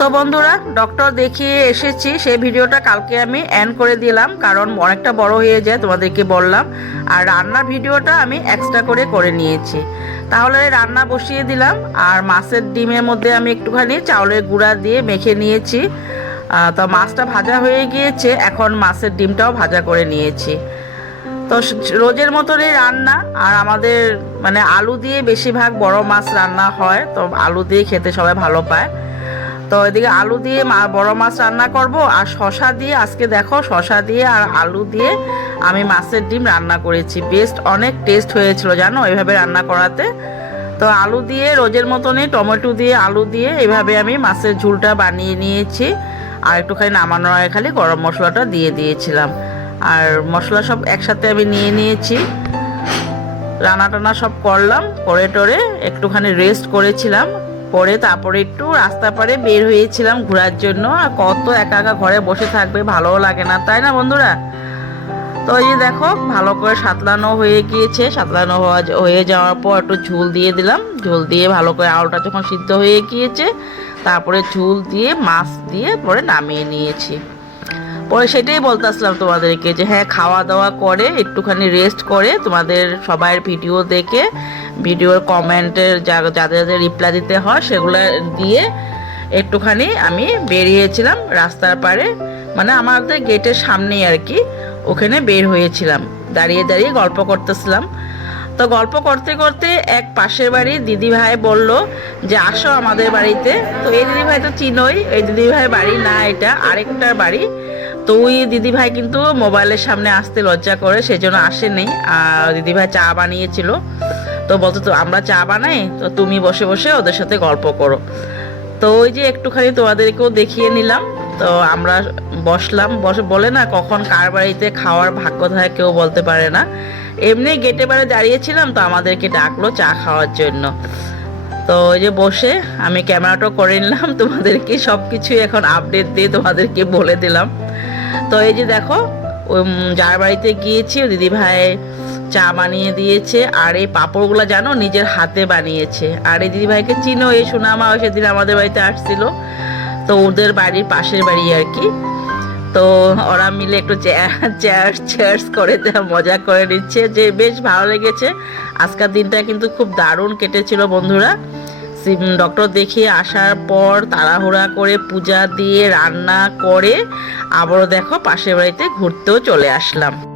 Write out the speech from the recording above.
তো বন্ধুরা ডক্টর দেখিয়ে এসেছি। সেই ভিডিওটা কালকে আমি অ্যান করে দিলাম, কারণ অনেকটা বড় হয়ে যায় তোমাদেরকে বললাম। আর রান্নার ভিডিওটা আমি এক্সট্রা করে করে নিয়েছি। তাহলে রান্না বসিয়ে দিলাম, আর মাছের ডিমের মধ্যে আমি একটুখানি চাউলের গুঁড়া দিয়ে মেখে নিয়েছি। তো মাছটা ভাজা হয়ে গিয়েছে, এখন মাছের ডিমটাও ভাজা করে নিয়েছি। তো রোজের মতনই রান্না, আর আমাদের মানে আলু দিয়ে বেশিরভাগ বড় মাছ রান্না হয়, তো আলু দিয়ে খেতে সবাই ভালো পায়। তো এদিকে আলু দিয়ে বড় মাছ রান্না করব, আর শশা দিয়ে, আজকে দেখো শশা দিয়ে আর আলু দিয়ে আমি মাছের ডিম রান্না করেছি। বেস্ট অনেক টেস্ট হয়েছিল জানো এভাবে রান্না করাতে। তো আলু দিয়ে রোজের মতনই টমেটো দিয়ে, আলু দিয়ে এভাবে আমি মাছের ঝুলটা বানিয়ে নিয়েছি। আর একটুখানি নামানোর আগে খালি গরম মশলাটা দিয়ে দিয়েছিলাম। আর মশলা সব একসাথে আমি নিয়ে নিয়েছি। রান্না টানা সব করলাম করে টরে একটুখানি রেস্ট করেছিলাম। করে তারপরে একটু রাস্তা পারে বের হয়েছিলাম ঘোরার জন্য। আর কত একা একা ঘরে বসে থাকবে ভালোও লাগে না, তাই না বন্ধুরা? তো এই দেখো, ভালো করে সাতলানো হয়ে গিয়েছে। সাতলানো হয়ে যাওয়ার পর একটু ঝুল দিয়ে দিলাম। ঝুল দিয়ে ভালো করে আলুটা যখন সিদ্ধ হয়ে গিয়েছে, তারপরে ঝুল দিয়ে মাছ দিয়ে পরে নামিয়ে নিয়েছি। পরে সেটাই বলতেছিলাম তোমাদেরকে যে হ্যাঁ খাওয়া দাওয়া করে, একটুখানি রেস্ট করে তোমাদের সবার ভিডিও দেখে ভিডিওর কমেন্টের যাদের যাদের রিপ্লাই দিতে হয়, সেগুলো দিয়ে একটুখানি আমি বেরিয়েছিলাম রাস্তার পারে মানে আমাদের গেটের সামনেই আর কি, ওখানে বের হয়েছিলাম। দাঁড়িয়ে দাঁড়িয়ে গল্প করতেছিলাম। তো গল্প করতে করতে এক পাশের বাড়ি দিদি ভাই বলল যে, আসো আমাদের বাড়িতে। তো এই দিদি ভাই তো চিনোই, এই দিদি ভাই বাড়ি না এটা, আরেকটার বাড়ি। তো ওই দিদি ভাই কিন্তু মোবাইলের সামনে আসতে লজ্জা করে, সেজন্য আসেনি। আর দিদি ভাই চা বানিয়েছিল। তো বলতো, তো আমরা চা বানাই? তো তুমি বসে বসে ওদের সাথে গল্প করো। তো ওই যে একটুখানি তোমাদেরকেও দেখিয়ে নিলাম। তো আমরা বসলাম। বসে, বলে না কখন কার বাড়িতে খাওয়ার ভাগ্য থাকে কেউ বলতে পারে না। এমনি গেটে বারে দাঁড়িয়েছিলাম, তো আমাদেরকে ডাকলো চা খাওয়ার জন্য। তো ওই যে বসে আমি ক্যামেরাটা করে নিলাম, তোমাদেরকে সব কিছুই এখন আপডেট দিয়ে তোমাদেরকে বলে দিলাম। তো এই যে দেখো যার বাড়িতে গিয়েছি, ও দিদি ভাই চা বানিয়ে দিয়েছে, আর এই পাঁপড়গুলো জানো নিজের হাতে বানিয়েছে। আর এই দিদি ভাইকে চিনো, এই সোনামা সেদিন আমাদের বাড়িতে আসছিল। তো ওদের বাড়ির পাশের বাড়ি আর কি। তো ওরা মিলে একটু চেয়ার, চেয়ার্স করে মজা করে নিচ্ছে। যে বেশ ভালো লেগেছে। আজকের দিনটা কিন্তু খুব দারুণ কেটেছিল বন্ধুরা। ডক্টর দেখিয়ে আসার পর তাড়াহুড়া করে পূজা দিয়ে রান্না করে, আবারও দেখো পাশের বাড়িতে ঘুরতেও চলে আসলাম।